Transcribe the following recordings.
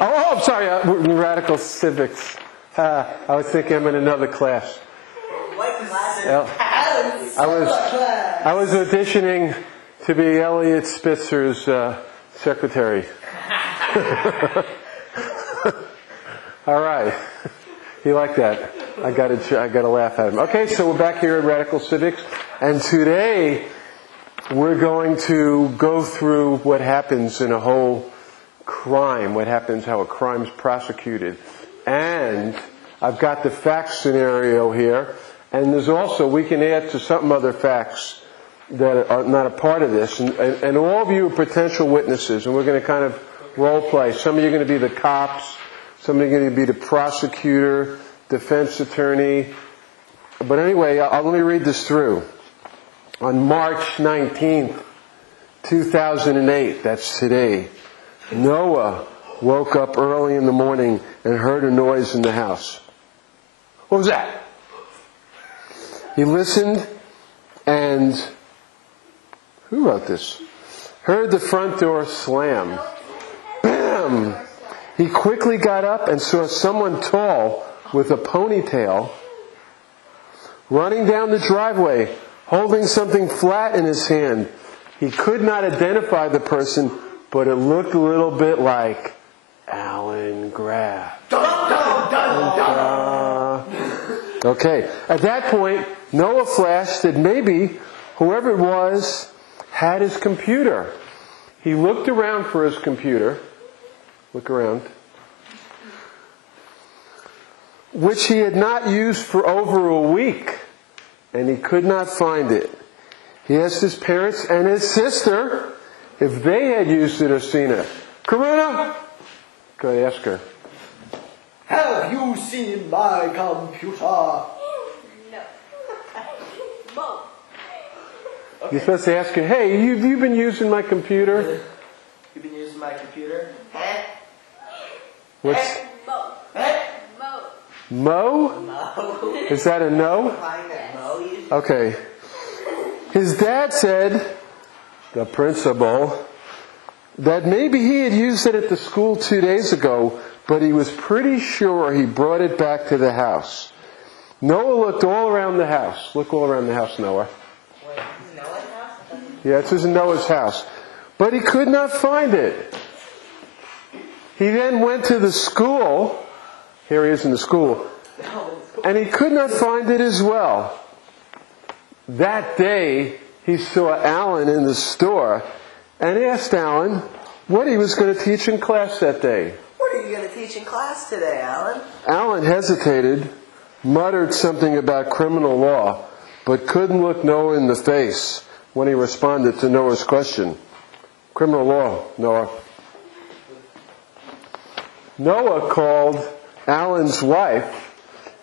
Oh, I'm sorry, radical civics. I was thinking I'm in another class. I was auditioning to be Elliot Spitzer's secretary. All right. You like that? I got to laugh at him. Okay, so we're back here at Radical Civics, and today we're going to go through what happens in a whole crime, how a crime's prosecuted. And I've got the fact scenario here, and there's also, we can add to some other facts that are not a part of this, and all of you are potential witnesses, and we're going to kind of role play. Some of you are going to be the cops, some of you are going to be the prosecutor, defense attorney. But anyway, let me read this through. On March 19th, 2008, that's today, Noah woke up early in the morning and heard a noise in the house. What was that? He listened and, who wrote this? Heard the front door slam. Bam! He quickly got up and saw someone tall with a ponytail running down the driveway, holding something flat in his hand. He could not identify the person, but it looked a little bit like Alan Graf. Dun, dun, dun, dun. Okay, at that point, Noah flashed that maybe whoever it was had his computer. He looked around for his computer. Look around. Which he had not used for over a week, and he could not find it. He asked his parents and his sister if they had used it or seen it. Karuna? Go ahead, ask her. Have you seen my computer? No. Okay. You're supposed to ask her, hey, you've been using my computer? You've been using my computer? Huh? What's... Mo. Huh? Mo? No. Is that a no? Okay. His dad said, the principal, that maybe he had used it at the school 2 days ago, but he was pretty sure he brought it back to the house. Noah looked all around the house. Look all around the house, Noah. Wait, is it Noah's house? Yeah, this is Noah's house. But he could not find it. He then went to the school. Here he is in the school. And he could not find it as well. That day, he saw Alan in the store and asked Alan what he was going to teach in class that day. What are you going to teach in class today, Alan? Alan hesitated, muttered something about criminal law, but couldn't look Noah in the face when he responded to Noah's question. Criminal law, Noah. Noah called Alan's wife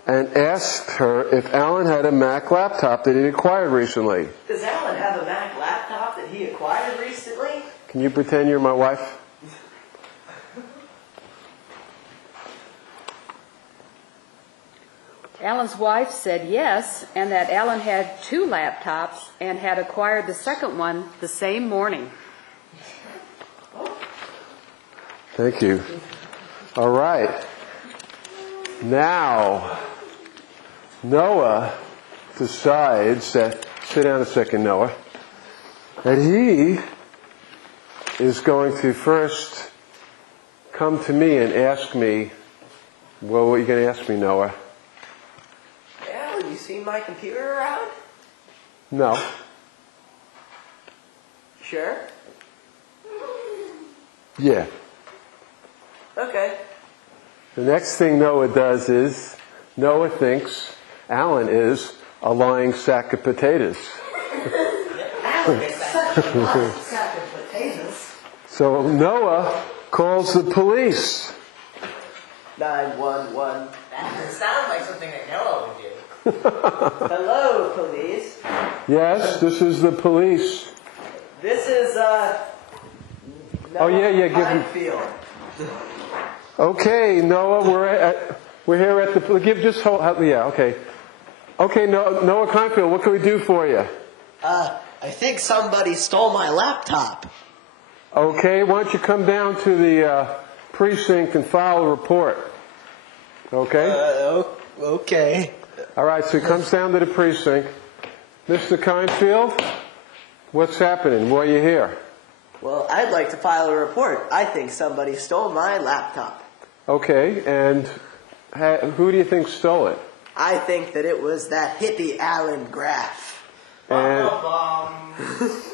and asked her if Alan had a Mac laptop that he'd acquired recently. Does Alan have a Mac laptop that he acquired recently? Can you pretend you're my wife? Alan's wife said yes, and that Alan had 2 laptops and had acquired the second one the same morning. Thank you. All right. Now, Noah decides that, sit down a second, Noah, that he is going to first come to me and ask me, well, what are you going to ask me, Noah? Alan, you seen my computer around? No. Sure. Yeah. Okay. The next thing Noah does is, Noah thinks Alan is a lying sack of potatoes. Alan is such a lying sack of potatoes. So Noah calls the police. 911. That sounds like something that Noah would do. Hello, police. Yes, this is the police. This is, Oh, yeah, give him... Field. Okay, Noah, we're here at the... Just hold... Yeah, okay. Okay, Noah Confield, what can we do for you? I think somebody stole my laptop. Okay, why don't you come down to precinct and file a report. Okay? Okay. All right, so he comes down to the precinct. Mr. Kindfield, what's happening? Why are you here? Well, I'd like to file a report. I think somebody stole my laptop. Okay, and who do you think stole it? I think that it was that hippie Alan Graf. And,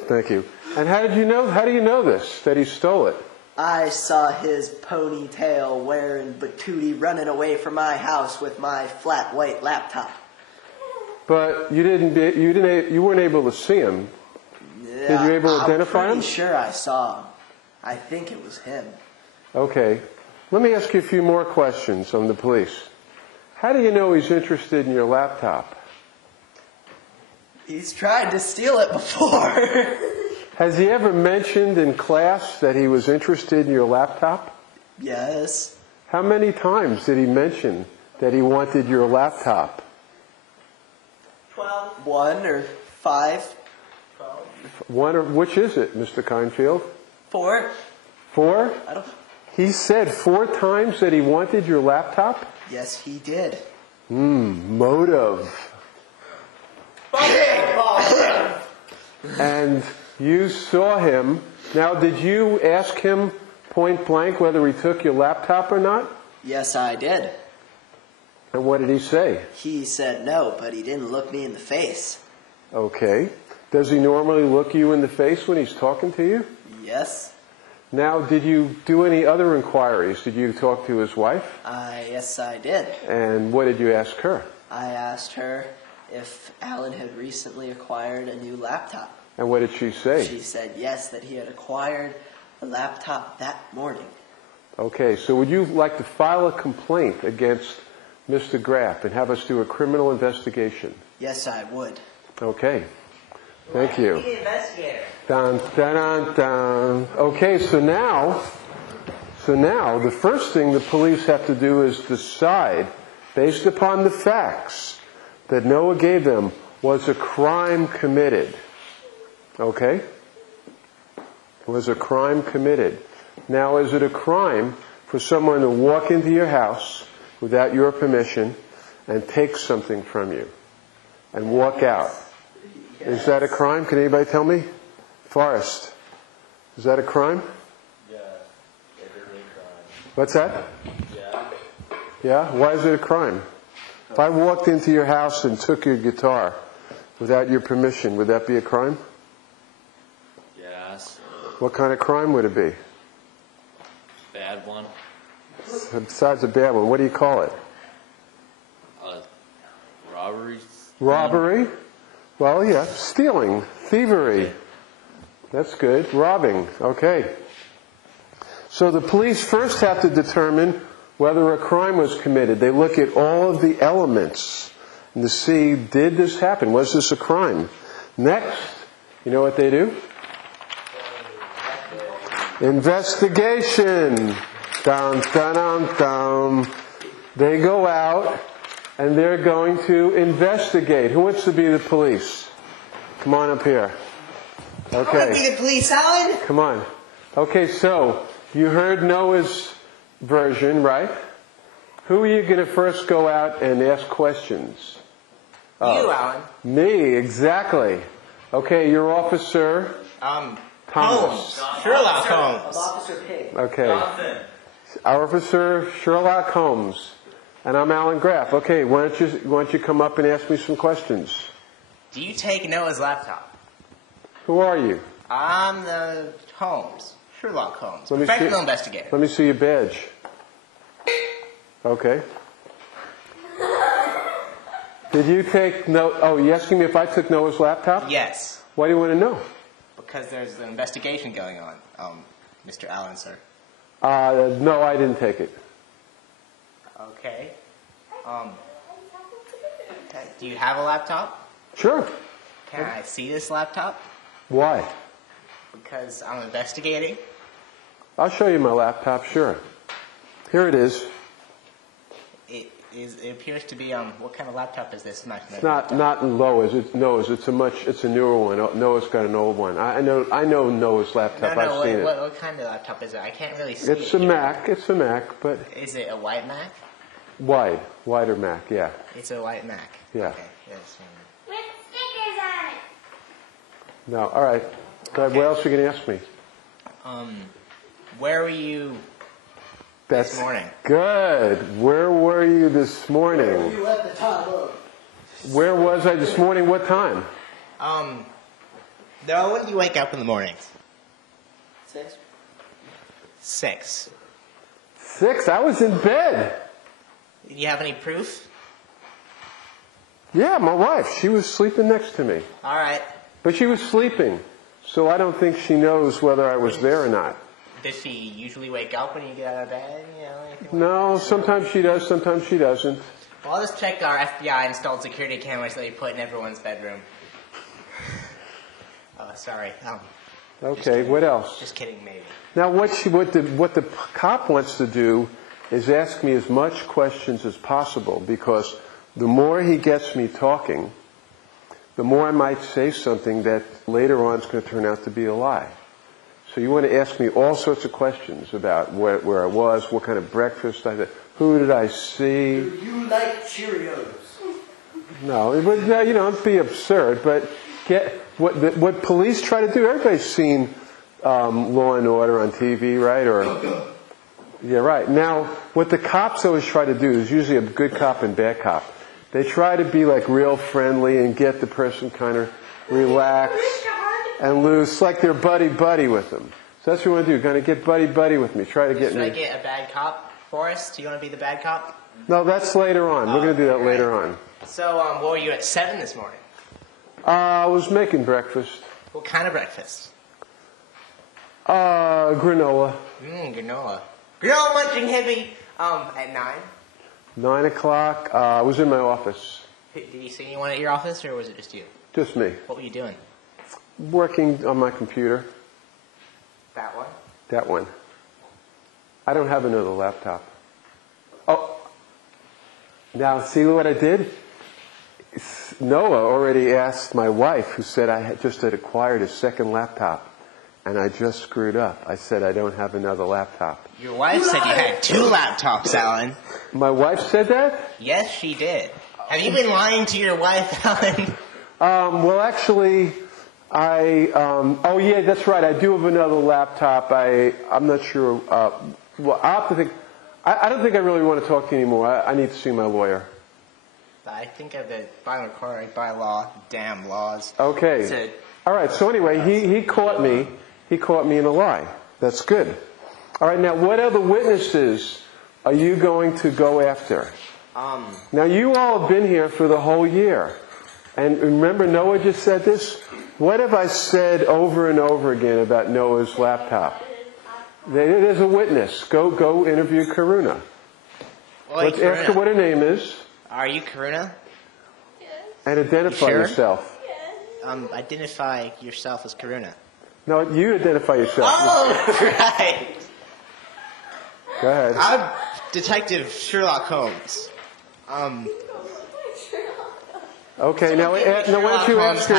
thank you. And how do you know this, that he stole it? I saw his ponytail wearing Batootie running away from my house with my flat white laptop. But you weren't able to see him. Yeah, Did you able to identify him? I'm pretty sure I saw him. I think it was him. Okay. Let me ask you a few more questions on the police. How do you know he's interested in your laptop? He's tried to steal it before. Has he ever mentioned in class that he was interested in your laptop? Yes. How many times did he mention that he wanted your laptop? 12. 1 or 5. 12. Which is it, Mr. Kindfield? 4. 4? I don't. He said 4 times that he wanted your laptop? Yes, he did. Motive. And you saw him. Now, did you ask him point blank whether he took your laptop or not? Yes, I did. And what did he say? He said no, but he didn't look me in the face. Okay. Does he normally look you in the face when he's talking to you? Yes. Now, did you do any other inquiries? Did you talk to his wife? Yes, I did. And what did you ask her? I asked her if Alan had recently acquired a new laptop. And what did she say? She said yes, that he had acquired a laptop that morning. Okay, so would you like to file a complaint against Mr. Graf and have us do a criminal investigation? Yes, I would. Okay. Thank you. Be the investigator. Dun, dun, dun, dun. Okay, so now the first thing the police have to do is decide, based upon the facts that Noah gave them, was a crime committed. Okay? Was a crime committed. Now, is it a crime for someone to walk into your house without your permission and take something from you and walk out? Is that a crime? Can anybody tell me? Forrest, is that a crime? Yeah, it is a crime. What's that? Yeah. Yeah? Why is it a crime? If I walked into your house and took your guitar without your permission, would that be a crime? Yes. What kind of crime would it be? Bad one. Besides a bad one, what do you call it? Robbery. Robbery? Well, yeah, stealing, thievery. That's good. Robbing. Okay. So the police first have to determine whether a crime was committed. They look at all of the elements and to see, did this happen? Was this a crime? Next, you know what they do? Investigation. Dun, dun, dun, dun. They go out and they're going to investigate. Who wants to be the police? Come on up here. I want to be the police, Alan. Come on. Okay, so you heard Noah's version, right? Who are you going to first go out and ask questions? You, Alan. Me, exactly. Okay, your officer, Thomas. Thomas. Sherlock Holmes. Officer Pig. Okay. Johnson. Our officer, Sherlock Holmes. And I'm Alan Graf. Okay, why don't you come up and ask me some questions? Do you take Noah's laptop? Who are you? I'm the Holmes. Sherlock Holmes. Let me Professional see- investigator. Let me see your badge. Okay. Did you take you asking me if I took Noah's laptop? Yes. Why do you want to know? Because there's an investigation going on, Mr. Allen, sir. No, I didn't take it. Okay. Do you have a laptop? Sure. Can I see this laptop? Why? Because I'm investigating. I'll show you my laptop, sure. Here it is. It appears to be, what kind of laptop is this? It's not Noah's. It's Noah's. It's a newer one. Noah's got an old one. I know Noah's laptop. I've seen it. What kind of laptop is it? I can't really see It's it. a Mac. It's a Mac, but Is it a white Mac? wider Mac. Yeah. It's a white Mac. Yeah. Okay. Yes. With stickers on it. No. All right. Go ahead. What else are you going to ask me? Where were you That's this morning? good. Where were you this morning? You at the time of. Where was I this morning? What time? No, when do you wake up in the mornings? 6. 6. 6. I was in bed. Do you have any proof? Yeah, my wife. She was sleeping next to me. All right. But she was sleeping, so I don't think she knows whether I was there or not. Does she usually wake up when you get out of bed? You know, anything like No, sometimes she does, sometimes she doesn't. Well, I'll just check our FBI installed security cameras that we put in everyone's bedroom. Oh, sorry. Okay, what else? Just kidding, maybe. Now, what the cop wants to do is ask me as much questions as possible, because the more he gets me talking, the more I might say something that later on is going to turn out to be a lie. So you want to ask me all sorts of questions about where I was, what kind of breakfast I had, who did I see. Do you like Cheerios? No, but it'd be absurd. But what police try to do. Everybody's seen Law and Order on TV, right? Or yeah, right. Now, what the cops always try to do is usually a good cop and bad cop. They try to be like real friendly and get the person kind of relaxed and loose, like they're buddy with them. So that's what we want to do. Kind of get buddy with me. Try to get me. Should I get a bad cop for us? Do you want to be the bad cop? No, that's later on. We're going to do that later on. So, what were you at 7 this morning? I was making breakfast. What kind of breakfast? Granola. Granola. Granola munching hippie. At 9? 9 o'clock. I was in my office. Did you see anyone at your office, or was it just you? Just me. What were you doing? Working on my computer. That one? That one. I don't have another laptop. Oh. Now, see what I did? Noah already asked my wife, who said I had just acquired a second laptop, and I just screwed up. I said I don't have another laptop. Your wife said you had 2 laptops, Alan. My wife said that? Yes, she did. Have you been lying to your wife, Alan? Well, actually, oh yeah, that's right. I do have another laptop. I'm not sure. Well, I'll have to think. I don't think I really want to talk to you anymore. I need to see my lawyer. I think of the by law, damn laws. Okay. All right. So anyway, he caught me. He caught me in a lie. That's good. All right. Now, what other witnesses are you going to go after? Now, you all have been here for the whole year. And remember, Noah just said this? What have I said over and over again about Noah's laptop? There's a witness. Go interview Karuna. Let's ask her what her name is. Are you Karuna? Yes. And identify yourself. Yes. Identify yourself as Karuna. No, you identify yourself. Oh, right. Go ahead. I'm Detective Sherlock Holmes. Okay, now why don't you ask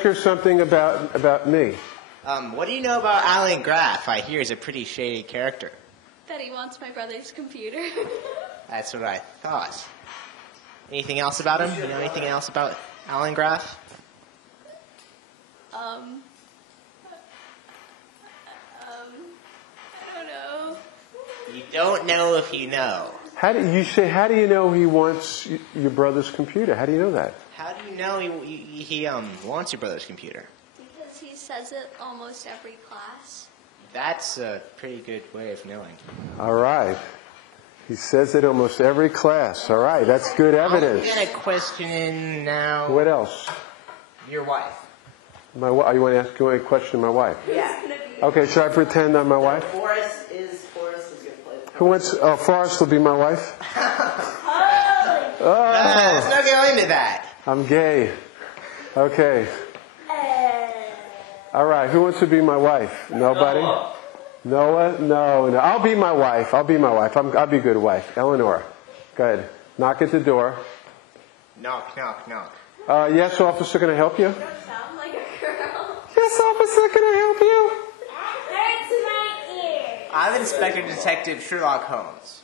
her something about me? What do you know about Alan Graf? I hear he's a pretty shady character. That he wants my brother's computer. That's what I thought. Anything else about him? You know anything else about Alan Graf? I don't know. You don't know if you know. How do you know he wants your brother's computer? How do you know that? How do you know he wants your brother's computer? Because he says it almost every class. That's a pretty good way of knowing. All right. He says it almost every class. All right, that's good evidence. I'll get a question now. What else? Your wife. You want to ask a question of my wife? Yeah. Okay, should I pretend I'm my wife? Forrest is good place. Who wants? Forrest will be my wife. Let's Oh, not go into that. I'm gay. Okay. All right. Who wants to be my wife? Nobody. Noah? No. I'll be my wife. I'll be a good wife. Eleanor. Go ahead. Knock at the door. Knock, knock, knock. Yes, officer, can I help you? You don't sound like a girl. Yes, officer, can I help you? Hurts my ear. I'm Inspector Detective Sherlock Holmes.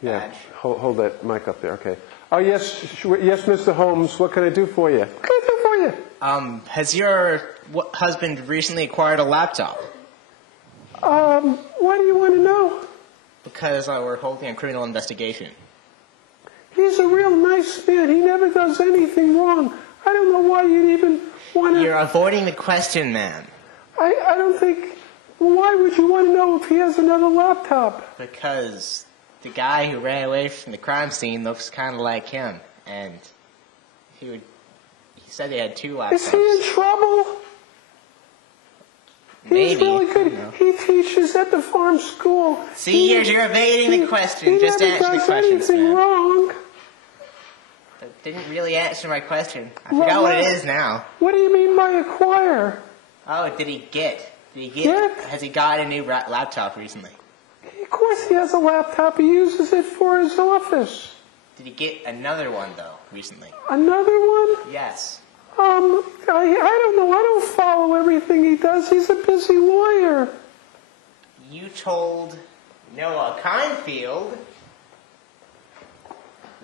Yeah, Badge. hold that mic up there, okay. Oh, yes, yes, Mr. Holmes, what can I do for you? What can I do for you? Has your husband recently acquired a laptop? Why do you want to know? Because we're holding a criminal investigation. He's a real nice man. He never does anything wrong. I don't know why you'd even want to... You're avoiding the question, man. I don't think... Why would you want to know if he has another laptop? Because the guy who ran away from the crime scene looks kind of like him. And he said he had 2 laptops. Is he in trouble? He's Maybe. really good. No. He teaches at the farm school. See, you're evading the question. Just answer the questions, anything man. wrong. That didn't really answer my question. I forgot what it is now. What do you mean by acquire? Oh, did he get? Get? Has he got a new laptop recently? Of course he has a laptop. He uses it for his office. Did he get another one, though, recently? Another one? Yes. I don't know. I don't follow everything he does. He's a busy lawyer. You told Noah Kindfield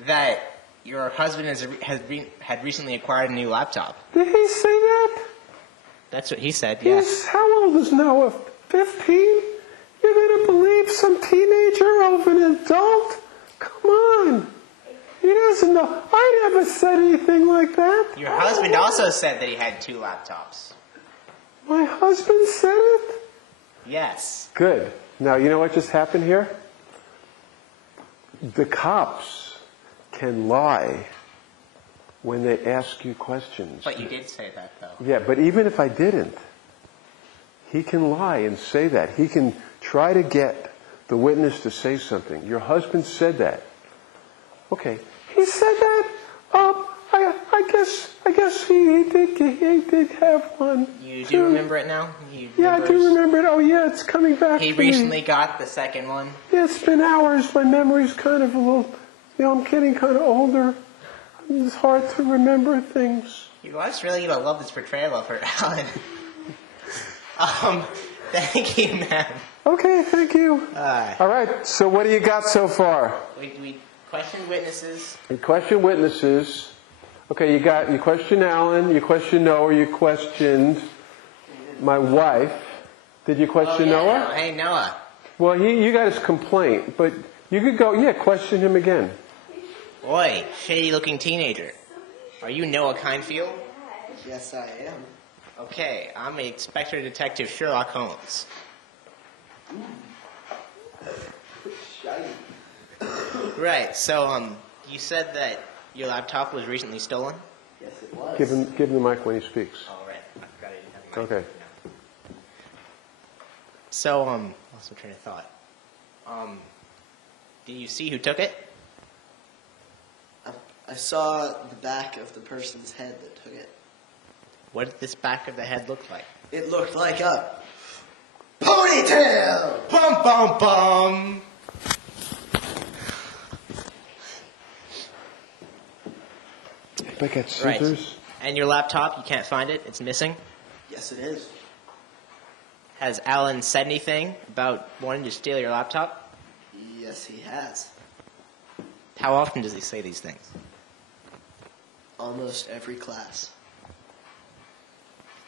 that your husband had recently acquired a new laptop. Did he say that? That's what he said, yeah. How old is Noah? 15? You're going to believe some teenager over an adult? Come on. He doesn't know. I never said anything like that. Your husband also said that he had 2 laptops. My husband said it? Yes. Good. Now, you know what just happened here? The cops can lie when they ask you questions. But you did say that, though. Yeah, but even if I didn't, he can lie and say that. He can try to get the witness to say something. Your husband said that. Okay. He said that? I guess he did have one. You do remember it now? Yeah, I do remember it. Oh, yeah, it's coming back He to me. recently got the second one. Yeah, it's been hours. My memory's kind of a little... I'm getting kind of older. It's hard to remember things. You was really going to love this portrayal of her, Alan. Thank you, man. Okay, thank you. All right, so what do you got so far? We questioned witnesses. You questioned witnesses. Okay, you questioned Alan, you questioned Noah, you questioned my wife. Did you question Noah? No. Hey, Noah. Well, you got his complaint, but you could go, question him again. Boy, shady-looking teenager. Are you Noah Kindfield? Yes, I am. Okay, I'm Inspector Detective Sherlock Holmes. Shiny. Right, so, you said that your laptop was recently stolen? Yes, it was. Give him the mic when he speaks. Oh, right. I forgot I didn't have the mic. Okay. So, what's my train of thought? Did you see who took it? I saw the back of the person's head that took it. What did this back of the head look like? It looked like a ponytail! Bum, bum, bum! If I got scissors. Right. And your laptop, you can't find it? It's missing? Yes, it is. Has Alan said anything about wanting to steal your laptop? Yes, he has. How often does he say these things? Almost every class.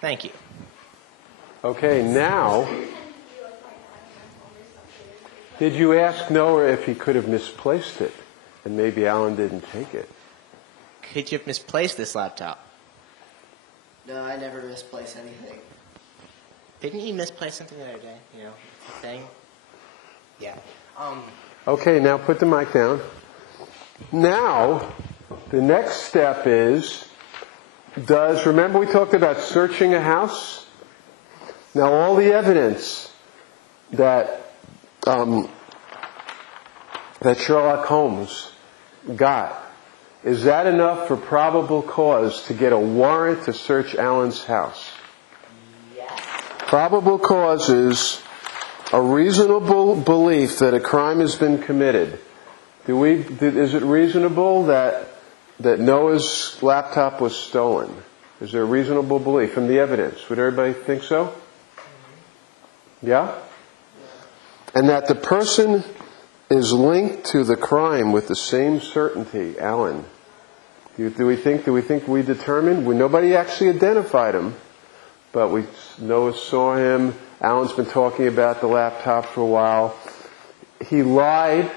Thank you. Okay, now, did you ask Noah if he could have misplaced it? And maybe Alan didn't take it. Could you have misplaced this laptop? No, I never misplace anything. Didn't you misplace something the other day? You know, the thing? Yeah. Okay, now put the mic down. Now, the next step is, remember we talked about searching a house? Now all the evidence that Sherlock Holmes got, is that enough for probable cause to get a warrant to search Alan's house? Yes. Probable cause is a reasonable belief that a crime has been committed. Is it reasonable that Noah's laptop was stolen? Is there a reasonable belief from the evidence? Would everybody think so? Yeah? And that the person is linked to the crime with the same certainty, Alan. Do we think we determined? Nobody actually identified him, but Noah saw him. Alan's been talking about the laptop for a while. He lied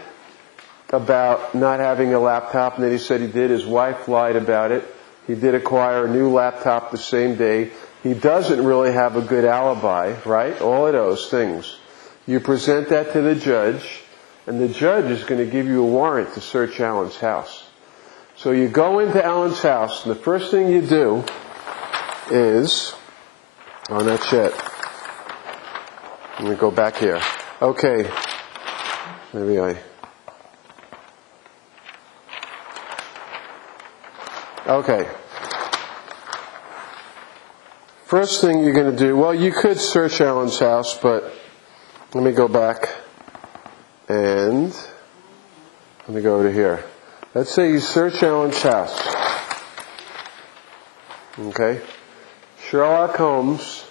about not having a laptop, and then he said he did. His wife lied about it. He did acquire a new laptop the same day. He doesn't really have a good alibi, right? All of those things. You present that to the judge, and the judge is going to give you a warrant to search Alan's house. So you go into Alan's house, and the first thing you do is, not yet. Let me go back here. Okay. Okay. First thing you're going to do, well, you could search Alan's house, but let me go back and let me go over to here. Let's say you search Alan's house. Okay? Sherlock Holmes,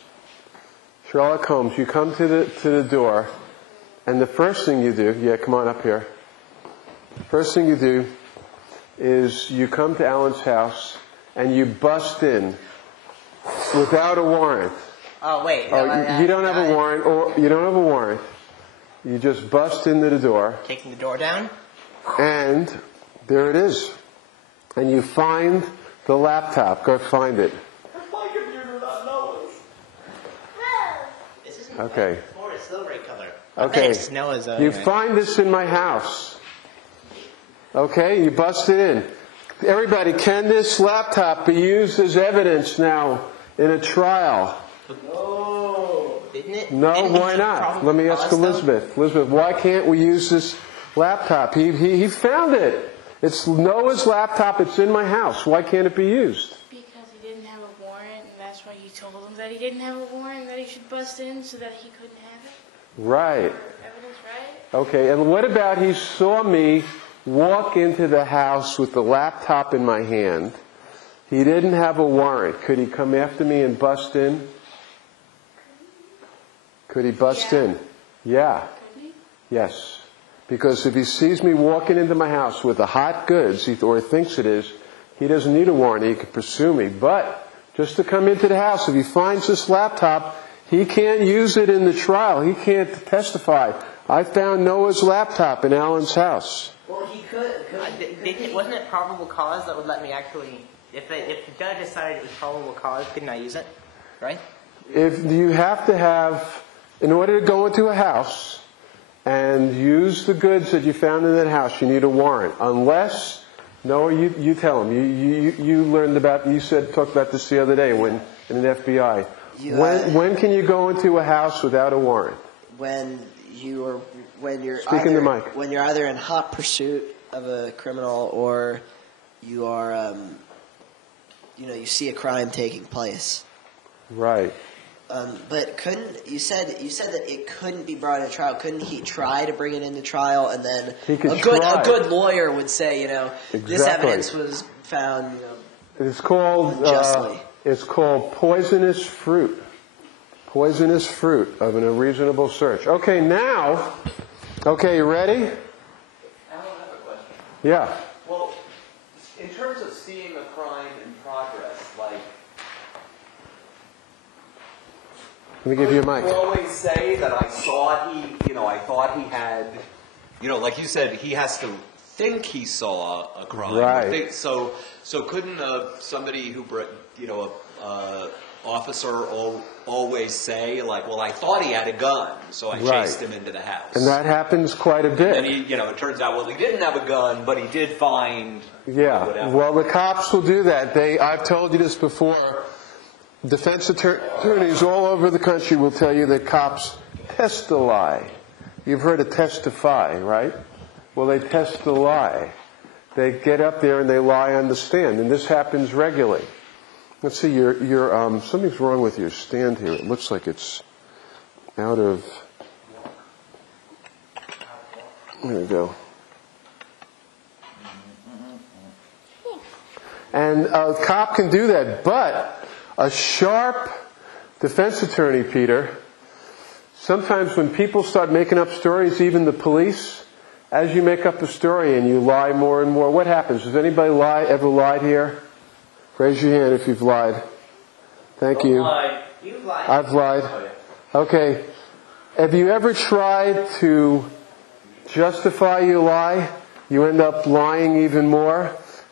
you come to the door, and the first thing you do, come on up here. First thing you do is you come to Alan's house and you bust in without a warrant. Oh, wait. You don't have a warrant, or you don't have a warrant. You just bust into the door. Taking the door down? And there it is. And you find the laptop. Go find it. My computer not Noah's. This isn't Okay. Or it's silvery color. Okay. It's Noah's. You find this in my house. Okay, you bust it in. Everybody, can this laptop be used as evidence now in a trial? No. Didn't it? No, Didn't why he not? probably Let me ask cause them? Elizabeth. Elizabeth, why can't we use this laptop? He found it. It's Noah's laptop. It's in my house. Why can't it be used? Because he didn't have a warrant, and that's why you told him that he didn't have a warrant, that he should bust in so that he couldn't have it. Right. Evidence, right? Okay, and what about he saw me walk into the house with the laptop in my hand. He didn't have a warrant. Could he come after me and bust in? Could he bust in? Yeah. Yes. Because if he sees me walking into my house with the hot goods, or he thinks it is, he doesn't need a warrant. He could pursue me. But just to come into the house, if he finds this laptop, he can't use it in the trial. He can't testify. I found Noah's laptop in Alan's house. Well, he could. Wasn't it probable cause that would let me actually... If the judge decided it was probable cause, couldn't I use it? Right? If you have to have... In order to go into a house and use the goods that you found in that house, you need a warrant. Unless... Noah, you tell him. You learned about... You talked about this the other day when in an FBI. When can you go into a house without a warrant? When you're Speak in the mic. When you're either in hot pursuit of a criminal or you are, you see a crime taking place. Right. But you said that it couldn't be brought into trial. Couldn't he try to bring it into trial, and then a good lawyer would say, Exactly. this evidence was found, It's called unjustly. It's called poisonous fruit. Poisonous fruit of an unreasonable search. Okay, now. Okay, you ready? Alan, I have a question. Yeah. Well, in terms of seeing a crime in progress, like... Let me give you a mic. You always say that I thought he had, like you said, he has to think he saw a crime. Right. So couldn't somebody who, officer always say, like, well, I thought he had a gun, so I chased him into the house. And that happens quite a bit. And he, it turns out, well, he didn't have a gun, but he did find... Yeah. whatever. Well, the cops will do that. I've told you this before. Defense attorneys all over the country will tell you that cops test the lie. You've heard of testify, right? Well, they test the lie. They get up there and they lie on the stand, and this happens regularly. Let's see, something's wrong with your stand here. It looks like it's out of... There we go. And a cop can do that. But a sharp defense attorney, Peter, sometimes when people start making up stories, even the police, as you make up a story and you lie more and more, what happens? Has anybody ever lied here? Raise your hand if you've lied. Thank you. You've lied. I've lied. Okay. Have you ever tried to justify your lie? You end up lying even more.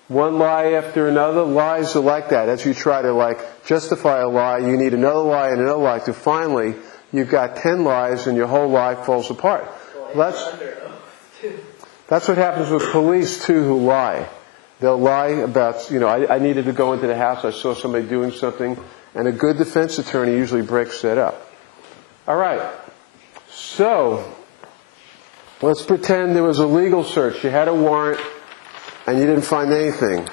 One lie after another. Lies are like that. As you try to justify a lie, you need another lie and another lie to finally you've got 10 lies and your whole life falls apart. That's what happens with police too who lie. They'll lie about, I needed to go into the house, I saw somebody doing something, and a good defense attorney usually breaks that up. All right. So, let's pretend there was a legal search. You had a warrant and you didn't find anything.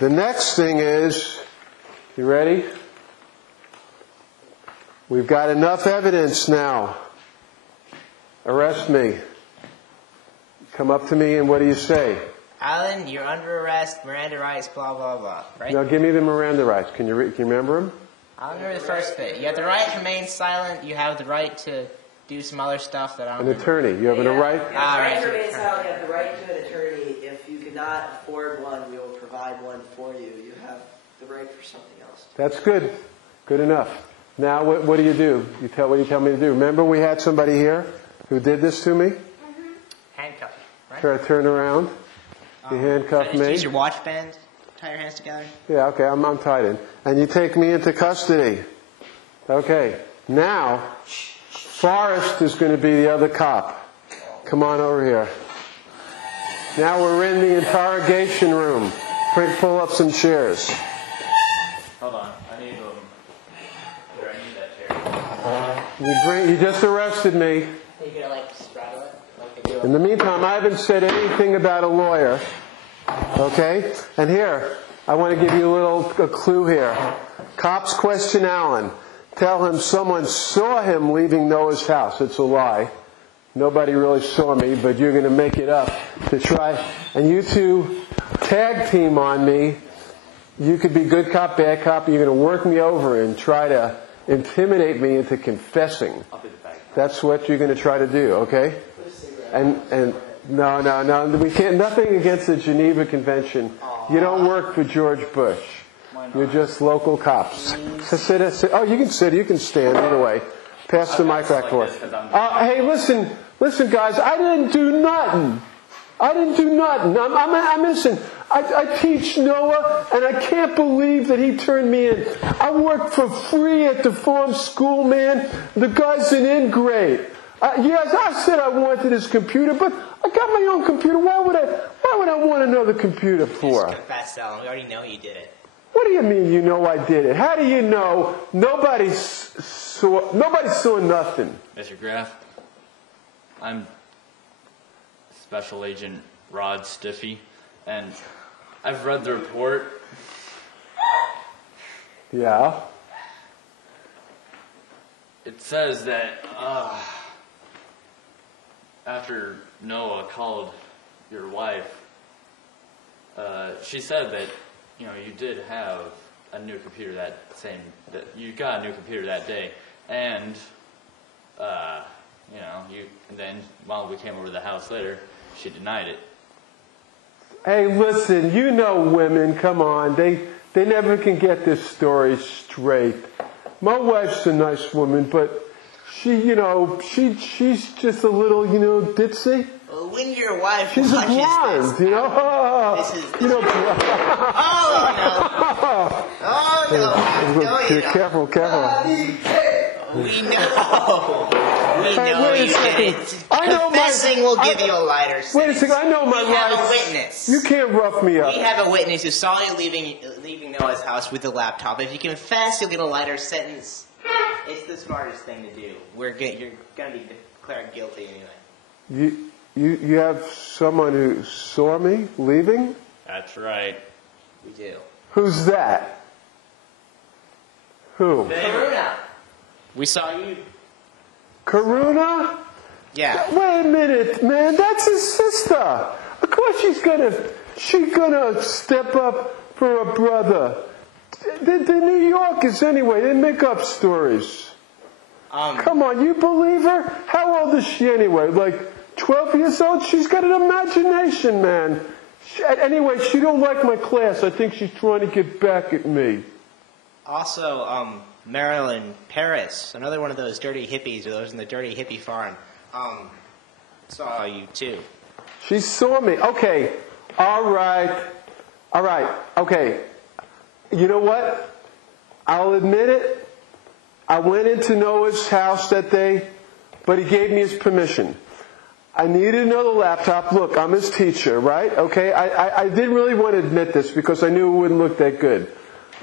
The next thing is, you ready? We've got enough evidence now. Arrest me. Come up to me and what do you say? Alan, you're under arrest, Miranda rights, blah, blah, blah. Right? Now give me the Miranda rights. Can you remember them? I don't remember the first bit. You have the right to remain silent. You have the right to do some other stuff that I don't An remember. attorney. You have a right? You have the right to remain silent. You have the right to an attorney. If you cannot afford one, we will provide one for you. You have the right for something else. That's good. Good enough. Now what do? You tell what you tell me to do. Remember we had somebody here who did this to me? Handcuff, right? Try to turn around. You handcuff so me. Use your watch band. Tie your hands together. Yeah, okay, I'm tied in. And you take me into custody. Okay. Now, Forrest is going to be the other cop. Come on over here. Now we're in the interrogation room. Pull up some chairs. Hold on, I need that chair. You just arrested me. You're gonna straddle it like they do. In the meantime, I haven't said anything about a lawyer. Okay? And here, I want to give you a clue here. Cops question Alan. Tell him someone saw him leaving Noah's house. It's a lie. Nobody really saw me, but you're going to make it up to try. And you two tag team on me. You could be good cop, bad cop. You're going to work me over and try to intimidate me into confessing. That's what you're going to try to do, okay? And no, we can't. Nothing against the Geneva Convention. You don't work for George Bush. You're just local cops. Sit. Oh, you can sit. You can stand. Either way. Pass the mic back forth. Hey, listen, guys. I didn't do nothing. I'm innocent. I teach Noah, and I can't believe that he turned me in. I worked for free at the farm school, man. The guy's an in grade. Yes, I said I wanted his computer, but I got my own computer. Why would I want another computer for? Just confess, Alan. We already know you did it. What do you mean you know I did it? How do you know? Nobody saw nothing. Mr. Graf, I'm Special Agent Rod Stiffy, and I've read the report. Yeah? It says that after Noah called your wife, she said that you did have a new computer that you got a new computer that day, and and then while we came over to the house later, she denied it. Hey, listen, you know women, come on, they never can get this story straight. My wife's a nice woman, but she's just a little, ditzy. Well, when your wife She's a watches blonde, this, This is Oh no! Careful. We know. Wait a second. Confessing will give you a lighter sentence. Wait a second. I know my rights. We have a witness. You can't rough me up. We have a witness who saw you leaving Noah's house with a laptop. If you confess, you'll get a lighter sentence. It's the smartest thing to do. You're going to be declared guilty anyway. You have someone who saw me leaving? That's right. We do. Who's that? Who? Karuna. We saw you. Karuna? Yeah. Wait a minute, man. That's his sister. Of course she's gonna step up for a brother. They're New Yorkers anyway. They make up stories. Come on, you believe her? How old is she anyway? Like 12 years old? She's got an imagination, man. Anyway, she don't like my class. I think she's trying to get back at me. Also, Marilyn Paris, another one of those dirty hippies, or those in the dirty hippie farm, saw you too. She saw me. Okay. All right. Okay. You know what? I'll admit it. I went into Noah's house that day, but he gave me his permission. I needed another laptop. Look, I'm his teacher, right? Okay? I didn't really want to admit this because I knew it wouldn't look that good.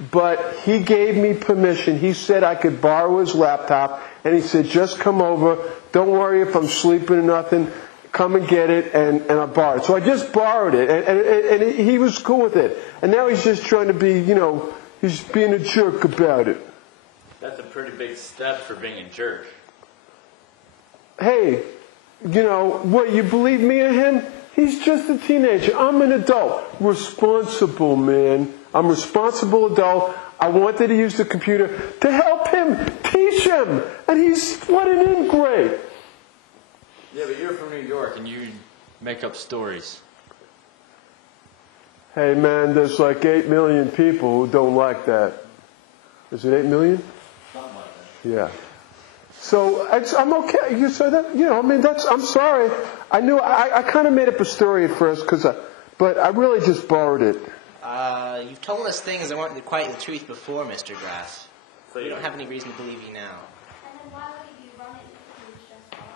But he gave me permission. He said I could borrow his laptop, and he said, just come over. Don't worry if I'm sleeping or nothing. Come and get it, and I borrowed it. So I just borrowed it, and he was cool with it. And now he's just trying to be, he's being a jerk about it. That's a pretty big step for being a jerk. Hey, what, you believe me or him? He's just a teenager. I'm an adult. Responsible, man. I'm a responsible adult. I wanted to use the computer to help him, teach him. And he's flooding in great. Yeah, but you're from New York and you make up stories. Hey, man, there's like 8 million people who don't like that. Is it 8 million? Something like that. Yeah. So I'm okay. You said that. I'm sorry. I knew. I kind of made up a story at first but I really just borrowed it. You've told us things that weren't quite the truth before, Mr. Graf. So you don't have any reason to believe you now. And then why would he be running if he was just borrowing?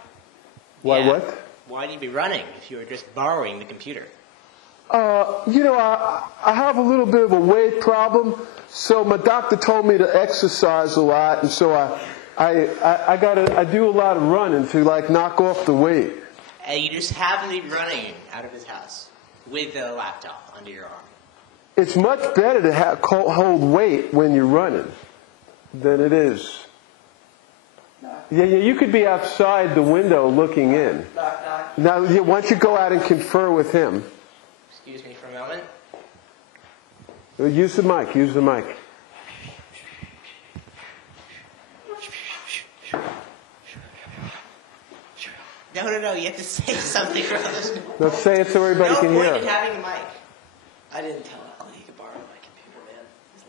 Why Yeah. what? Why'd you be running if you were just borrowing the computer? I have a little bit of a weight problem, so my doctor told me to exercise a lot, and so I do a lot of running to knock off the weight. And you just happen to be running out of his house with a laptop under your arm. It's much better to hold weight when you're running than it is. Yeah, you could be outside the window looking in. Now, why don't you go out and confer with him? Excuse me for a moment. Use the mic. No, you have to say something for others. Let's say it so everybody can No hear. point in having a mic. I didn't tell Alan he could borrow my computer, man. He's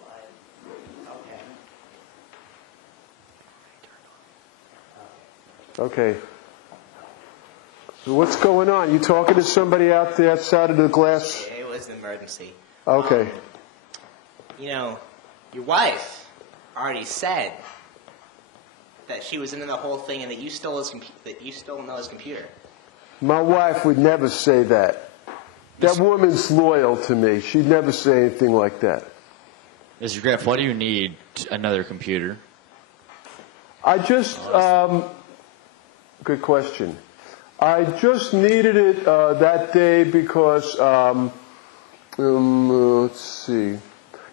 lying. Okay. Okay. So what's going on? You talking to somebody out the outside of the glass? It was an emergency. Okay. Your wife already said that she was into the whole thing and that you stole Noah's computer. My wife would never say that. That woman's loyal to me. She'd never say anything like that. Mr. Graf, why do you need another computer? I just, good question. I just needed it that day because, let's see.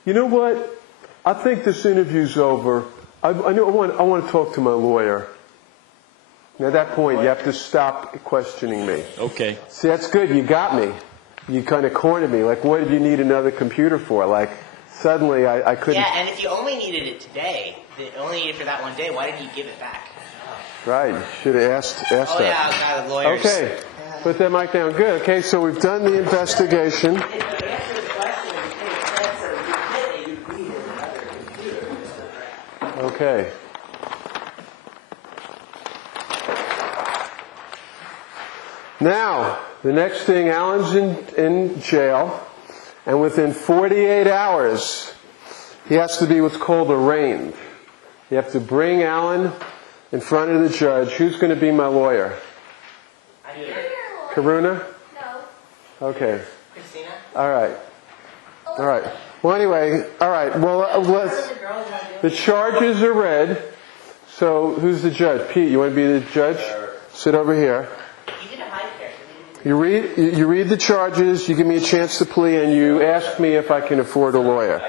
You know what? I think this interview's over. I want to talk to my lawyer. And at that point, you have to stop questioning me. Okay. See, that's good. You got me. You kind of cornered me. Like, what did you need another computer for? Like, suddenly I couldn't. Yeah, and if you only needed it today, only needed it for that one day, why didn't you give it back? Right. You should have asked Oh, that. yeah, I was the lawyers. Okay. Put that mic down. Good. Okay, so we've done the investigation. Okay. Now, the next thing, Alan's in jail, and within 48 hours, he has to be what's called arraigned. You have to bring Alan in front of the judge. Who's going to be my lawyer? Karuna? No. Okay. Christina? All right. Well, anyway, all right. Well, the charges are read. So, who's the judge? Pete, you want to be the judge? Sit over here. You read the charges, you give me a chance to plea, and you ask me if I can afford a lawyer.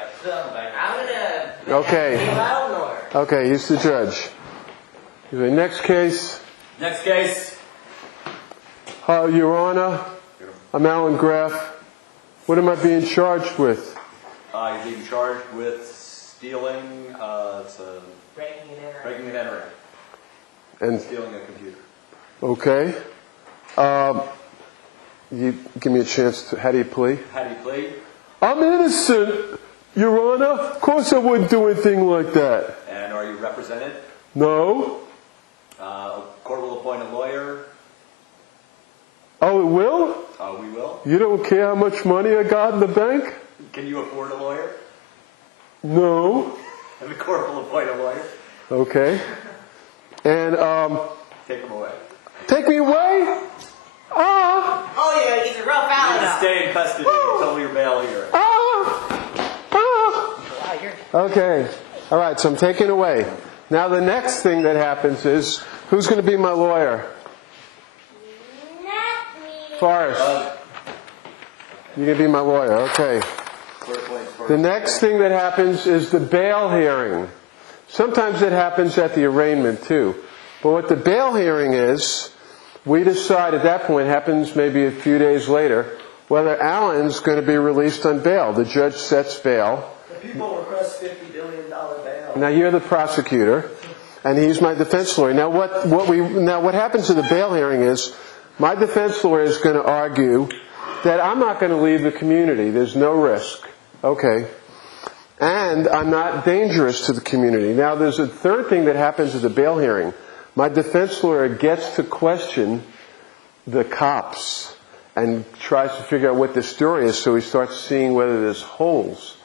Okay, he's the judge. Next case. Your Honor, I'm Alan Graf. What am I being charged with? He's being charged with stealing, it's a breaking and entering. And Stealing a computer. okay. You give me a chance to. How do you plead? How do you plead? I'm innocent, Your Honor. Of course I wouldn't do anything like that. And are you represented? No. Court will appoint a lawyer. Oh, it will? We will. You don't care how much money I got in the bank? Can you afford a lawyer? No. And the court will appoint a lawyer. Okay. And Take him away. take me away? Ah! Oh yeah, he's a rough You alley. can stay in custody until your bail hearing. Ah! Ah! Okay. All right, so I'm taken away. Now the next thing that happens is, who's going to be my lawyer? Not me. Forrest. You're going to be my lawyer. Okay. The next thing that happens is the bail hearing. Sometimes it happens at the arraignment too. But what the bail hearing is, we decide at that point, happens maybe a few days later, whether Alan's going to be released on bail. The judge sets bail. The people request $50 billion bail. Now you're the prosecutor, and he's my defense lawyer. Now what happens at the bail hearing is, my defense lawyer is going to argue that I'm not going to leave the community. There's no risk. Okay. And I'm not dangerous to the community. Now there's a third thing that happens at the bail hearing. My defense lawyer gets to question the cops and tries to figure out what the story is, so he starts seeing whether there's holes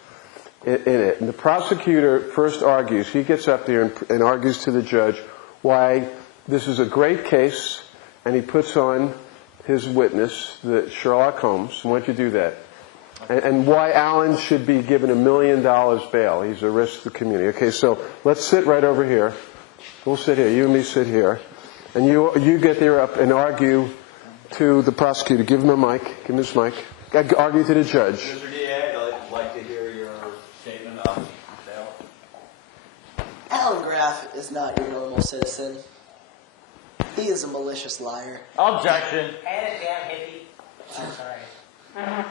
in it. And the prosecutor first argues, he gets up there and argues to the judge why this is a great case, and he puts on his witness, the Sherlock Holmes. Why don't you do that? And why Alan should be given $1 million bail. He's a risk to the community. Okay, so let's sit right over here. We'll sit here. You and me sit here. And you get there up and argue to the prosecutor. Give him a mic. Give him his mic. Argue to the judge. Mr. DA, I'd like to hear your statement on bail. Alan Graf is not your normal citizen. He is a malicious liar. Objection. And a damn hippie. I'm sorry.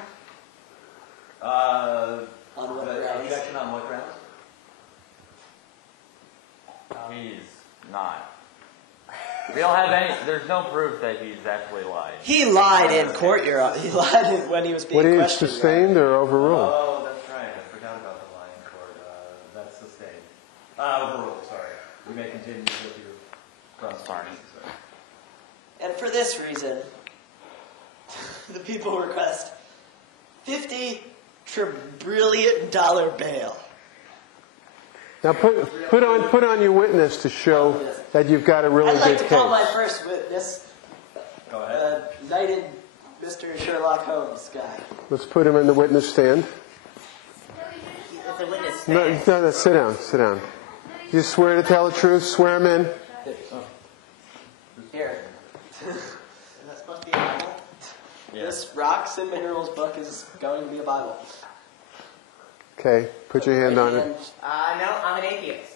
On what grounds? Objection on what grounds? He's not. We don't have any. There's no proof that he's actually lied. He lied in court, Your Honor. He lied when he was being What is questioned. sustained or overruled? Oh, that's right. I forgot about the lie in court. That's sustained. Overruled, sorry. We may continue with your grounds. Sorry. And for this reason, the people request $50 trillion bail. Now put on your witness to show that you've got a really I'd like good to call my case. first witness, Go ahead. knighted Mr. Sherlock Holmes guy. Let's put him in the witness stand. It's a witness No, stand. no, sit down, sit down. You swear to tell the truth, swear him in. Here. Is that supposed to be a Bible? This Rocks and Minerals book is going to be a Bible. Okay, put your hand on it. And No, I'm an atheist.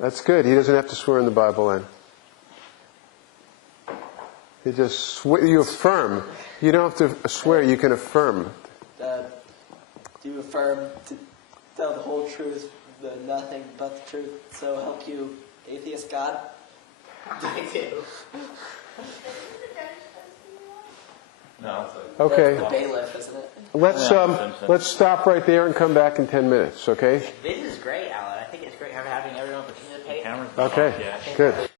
That's good. He doesn't have to swear in the Bible then. You just you affirm. You don't have to swear. You can affirm. do you affirm to tell the whole truth, nothing but the truth, so help you, atheist God? I do. No. Okay. The bailiff, isn't it? Let's stop right there and come back in 10 minutes. Okay. This is great, Alan. I think it's great having everyone participate. Cameras. Okay. Yeah. Good.